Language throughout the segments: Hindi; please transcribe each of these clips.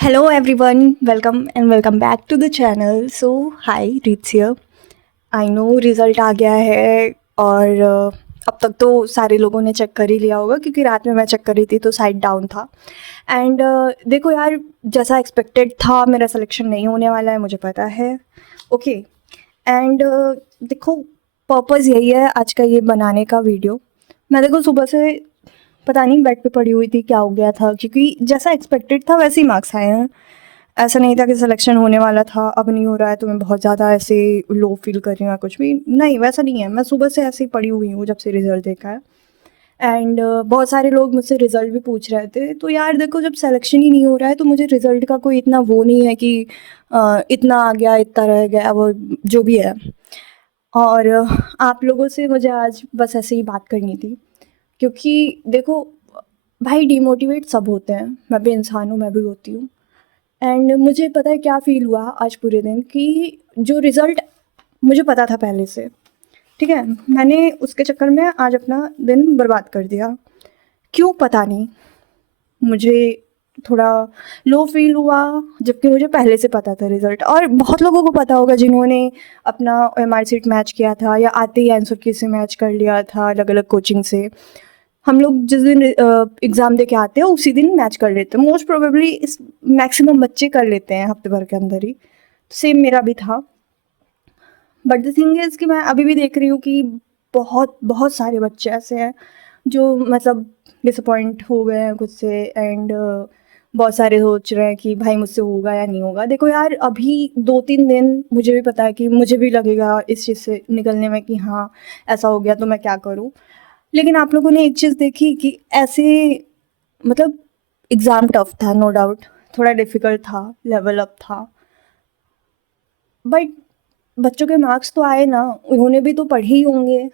Hello everyone, welcome back to the channel. So hi, Reets here. I know result आ गया है और अब तक तो सारे लोगों ने चेक कर ही लिया होगा क्योंकि रात में मैं चेक कर रही थी तो साइट डाउन था। एंड देखो यार, जैसा एक्सपेक्टेड था मेरा सिलेक्शन नहीं होने वाला है, मुझे पता है। ओके। एंड देखो, पर्पज़ यही है आज का ये बनाने का वीडियो। मैं देखो सुबह से पता नहीं बेड पे पड़ी हुई थी, क्या हो गया था, क्योंकि जैसा एक्सपेक्टेड था वैसे ही मार्क्स आए हैं। ऐसा नहीं था कि सिलेक्शन होने वाला था, अब नहीं हो रहा है तो मैं बहुत ज़्यादा ऐसे लो फील कर रही हूँ या कुछ भी नहीं, वैसा नहीं है। मैं सुबह से ऐसे ही पड़ी हुई हूँ जब से रिज़ल्ट देखा है। एंड बहुत सारे लोग मुझसे रिज़ल्ट भी पूछ रहे थे। तो यार देखो, जब सिलेक्शन ही नहीं हो रहा है तो मुझे रिज़ल्ट का कोई इतना वो नहीं है कि इतना आ गया, इतना रह गया, वो जो भी है। और आप लोगों से मुझे आज बस ऐसे ही बात करनी थी, क्योंकि देखो भाई, डिमोटिवेट सब होते हैं, मैं भी इंसान हूँ, मैं भी होती हूँ। एंड मुझे पता है क्या फ़ील हुआ आज पूरे दिन, कि जो रिज़ल्ट मुझे पता था पहले से, ठीक है, मैंने उसके चक्कर में आज अपना दिन बर्बाद कर दिया। क्यों पता नहीं, मुझे थोड़ा लो फील हुआ, जबकि मुझे पहले से पता था रिज़ल्ट। और बहुत लोगों को पता होगा जिन्होंने अपना एमआर सीट मैच किया था या आते ही आंसर की से मैच कर लिया था अलग अलग कोचिंग से। हम लोग जिस दिन एग्ज़ाम दे के आते हैं उसी दिन मैच कर लेते हैं, मोस्ट प्रोबेबली इस मैक्सिमम बच्चे कर लेते हैं हफ्ते भर के अंदर ही। सेम मेरा भी था। बट द थिंग इज़ कि मैं अभी भी देख रही हूँ कि बहुत बहुत सारे बच्चे ऐसे हैं जो मतलब डिसअपॉइंट हो गए हैं खुद से। एंड बहुत सारे सोच रहे हैं कि भाई मुझसे होगा या नहीं होगा। देखो यार, अभी 2-3 दिन मुझे भी पता है कि मुझे भी लगेगा इस चीज़ से निकलने में कि हाँ, ऐसा हो गया तो मैं क्या करूँ। लेकिन आप लोगों ने एक चीज़ देखी कि ऐसे मतलब एग्ज़ाम टफ था, नो डाउट, थोड़ा डिफ़िकल्ट था, लेवल अप था, बट बच्चों के मार्क्स तो आए ना, उन्होंने भी तो पढ़े ही होंगे।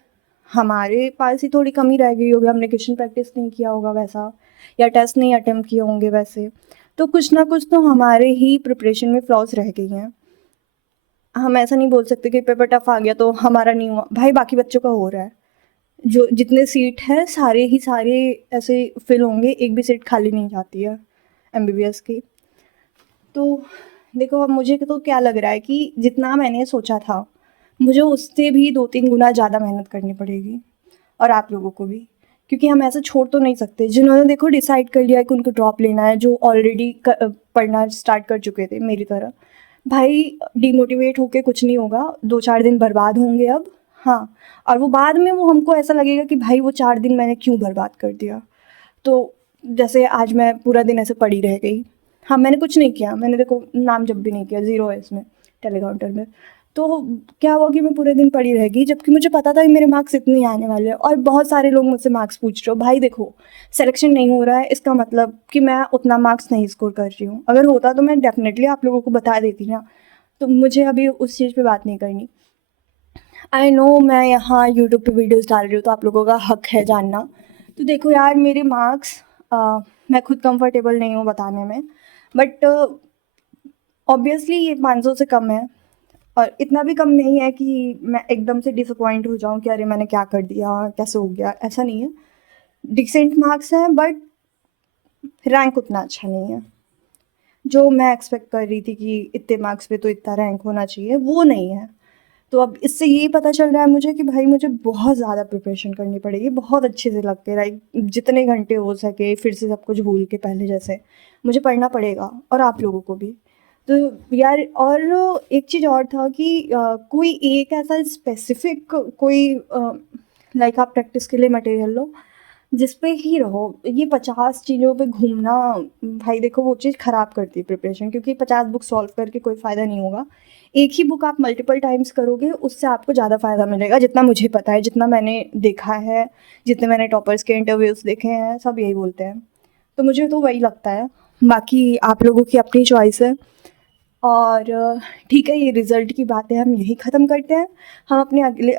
हमारे पास ही थोड़ी कमी रह गई होगी, हमने क्वेश्चन प्रैक्टिस नहीं किया होगा वैसा, या टेस्ट नहीं अटेम्प्ट किए होंगे वैसे। तो कुछ ना कुछ तो हमारे ही प्रिपरेशन में फ्लॉज़ रह गई हैं। हम ऐसा नहीं बोल सकते कि पेपर टफ आ गया तो हमारा नहीं हुआ, भाई बाकी बच्चों का हो रहा है। जो जितने सीट हैं सारे ही सारे ऐसे फिल होंगे, एक भी सीट खाली नहीं जाती है एमबीबीएस की। तो देखो, अब मुझे तो क्या लग रहा है कि जितना मैंने सोचा था मुझे उससे भी 2-3 गुना ज़्यादा मेहनत करनी पड़ेगी, और आप लोगों को भी। क्योंकि हम ऐसे छोड़ तो नहीं सकते। जिन्होंने देखो डिसाइड कर लिया है कि उनको ड्रॉप लेना है, जो ऑलरेडी पढ़ना स्टार्ट कर चुके थे मेरी तरह, भाई डिमोटिवेट होके कुछ नहीं होगा, 2-4 दिन बर्बाद होंगे अब। हाँ, और वो बाद में वो हमको ऐसा लगेगा कि भाई वो 4 दिन मैंने क्यों बर्बाद कर दिया। तो जैसे आज मैं पूरा दिन ऐसे पड़ी रह गई। हाँ, मैंने कुछ नहीं किया, मैंने देखो नाम जब भी नहीं किया, ज़ीरो है इसमें टेलीकाउंटर में। तो क्या हुआ कि मैं पूरे दिन पड़ी रह गई, जबकि मुझे पता था कि मेरे मार्क्स इतने ही आने वाले हैं। और बहुत सारे लोग मुझसे मार्क्स पूछ रहे हो, भाई देखो सिलेक्शन नहीं हो रहा है इसका मतलब कि मैं उतना मार्क्स नहीं स्कोर कर रही हूँ। अगर होता तो मैं डेफिनेटली आप लोगों को बता देती ना। तो मुझे अभी उस चीज़ पे बात नहीं करनी। आई नो मैं यहाँ यूट्यूब पे वीडियोस डाल रही हूँ तो आप लोगों का हक है जानना। तो देखो यार, मेरे मार्क्स, मैं खुद कंफर्टेबल नहीं हूँ बताने में, बट ऑब्वियसली ये 500 से कम है। और इतना भी कम नहीं है कि मैं एकदम से डिसअपॉइंट हो जाऊँ कि अरे मैंने क्या कर दिया, कैसे हो गया, ऐसा नहीं है। डिसेंट मार्क्स हैं, बट रैंक उतना अच्छा नहीं है। जो मैं एक्सपेक्ट कर रही थी कि इतने मार्क्स पे तो इतना रैंक होना चाहिए, वो नहीं है। तो अब इससे ये पता चल रहा है मुझे कि भाई मुझे बहुत ज़्यादा प्रिपरेशन करनी पड़ेगी, बहुत अच्छे से लग के, लाइक जितने घंटे हो सके फिर से सब कुछ भूल के पहले जैसे मुझे पढ़ना पड़ेगा, और आप लोगों को भी। तो यार, और एक चीज़ और था कि कोई एक ऐसा स्पेसिफिक कोई लाइक आप प्रैक्टिस के लिए मटेरियल लो जिस पे ही रहो। ये 50 चीज़ों पे घूमना, भाई देखो वो चीज़ ख़राब करती है प्रिपरेशन, क्योंकि 50 बुक सॉल्व करके कोई फ़ायदा नहीं होगा। एक ही बुक आप मल्टीपल टाइम्स करोगे, उससे आपको ज़्यादा फ़ायदा मिलेगा, जितना मुझे पता है, जितना मैंने देखा है, जितने मैंने टॉपर्स के इंटरव्यूज़ देखे हैं, सब यही बोलते हैं। तो मुझे तो वही लगता है। बाकी आप लोगों की अपनी चॉइस है। और ठीक है, ये रिज़ल्ट की बातें हम यहीं ख़त्म करते हैं। हम अपने अगले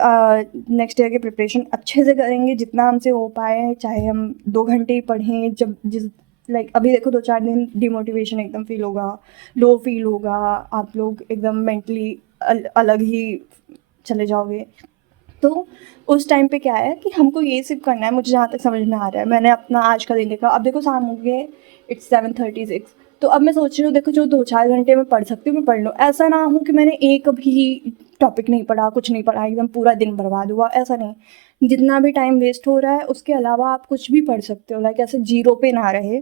नेक्स्ट ईयर की प्रिपरेशन अच्छे से करेंगे जितना हमसे हो पाए, चाहे हम 2 घंटे ही पढ़ें। जब जिस लाइक अभी देखो 2-4 दिन डिमोटिवेशन एकदम फ़ील होगा, लो फ़ील होगा, आप लोग एकदम मेंटली अलग ही चले जाओगे। तो उस टाइम पे क्या है कि हमको ये सिर्फ करना है, मुझे जहाँ तक समझ में आ रहा है। मैंने अपना आज का दिन देखा, अब देखो शाम हो गए, इट्स 7:36। तो अब मैं सोच रही हूँ, देखो जो 2-4 घंटे मैं पढ़ सकती हूँ मैं पढ़ लूँ। ऐसा ना हो कि मैंने एक भी टॉपिक नहीं पढ़ा, कुछ नहीं पढ़ा, एकदम पूरा दिन बर्बाद हुआ, ऐसा नहीं। जितना भी टाइम वेस्ट हो रहा है उसके अलावा आप कुछ भी पढ़ सकते हो, लाइक ऐसे ज़ीरो पे ना रहे,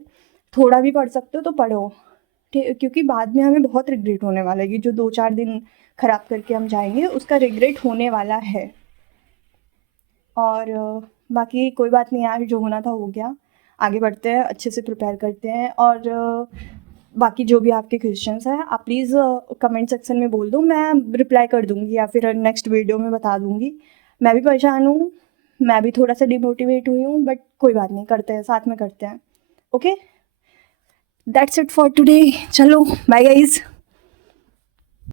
थोड़ा भी पढ़ सकते हो तो पढ़ो। क्योंकि बाद में हमें बहुत रिग्रेट होने वाला है, ये जो 2-4 दिन ख़राब करके हम जाएँगे उसका रिग्रेट होने वाला है। और बाकी कोई बात नहीं यार, जो होना था हो गया। आगे बढ़ते हैं, अच्छे से प्रिपेयर करते हैं। और बाकी जो भी आपके क्वेश्चंस हैं आप प्लीज़ कमेंट सेक्शन में बोल दो, मैं रिप्लाई कर दूँगी या फिर नेक्स्ट वीडियो में बता दूँगी। मैं भी परेशान हूँ, मैं भी थोड़ा सा डिमोटिवेट हुई हूँ, बट कोई बात नहीं, करते हैं, साथ में करते हैं। Okay, that's it for today. चलो बाय गाइज़।